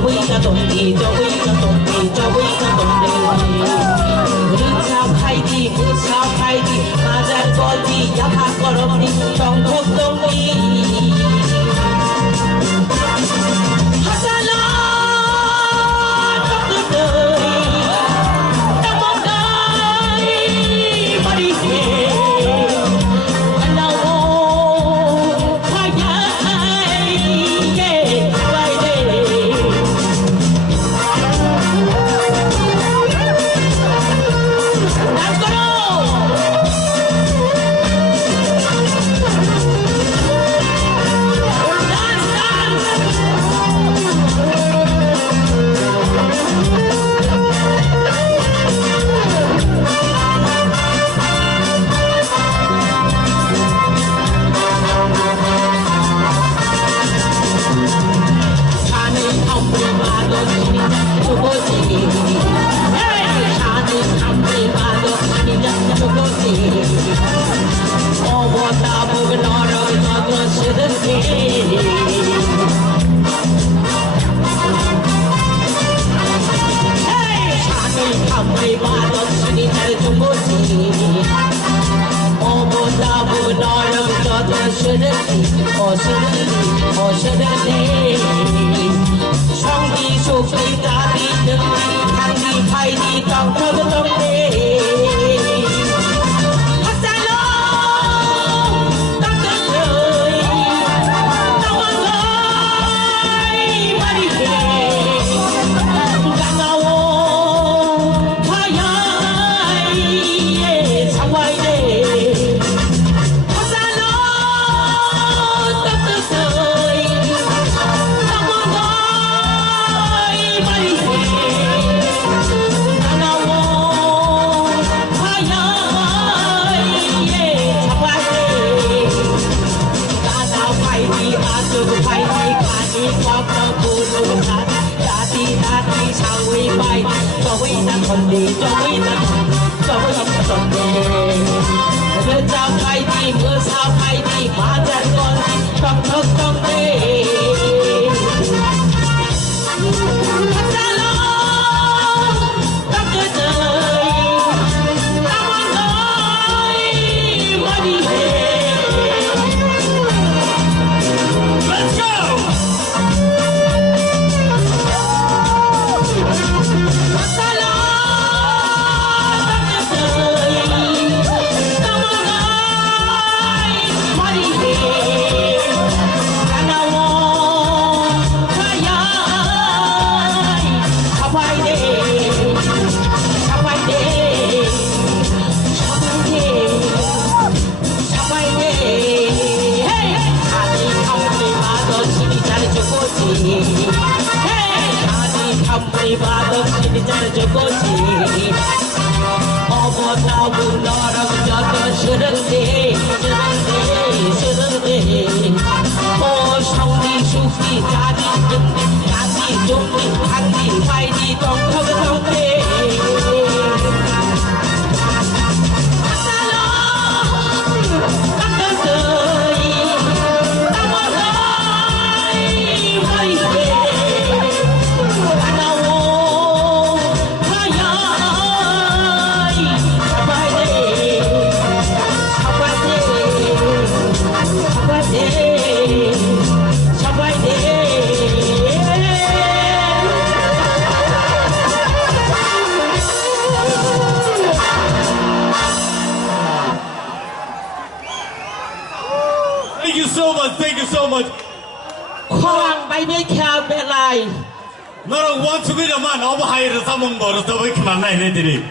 微的动地，这微的动地，这微的动地。日潮开地，日潮开地，马在高地，呀爬高楼地，中国动地。哈萨拉。双臂手飞大地能力，看地拍地当头的动力。哈萨喽，当个谁？当我来，马里嘿，干啊我，他呀耶，唱歪的。哈萨喽，当个谁？当我来，马里嘿。作为那同地，作为那同地，日照开地，日照开地，马在高地，当头当地。哈萨喽，当个谁？当我来，马里嘿。Let's go！Thank you so much. ความไปไม่แคบเป็นไร 나랑 want to be the man. 어버 하이를 사먹는 거로 더 왜 이렇게 만나야 되더니.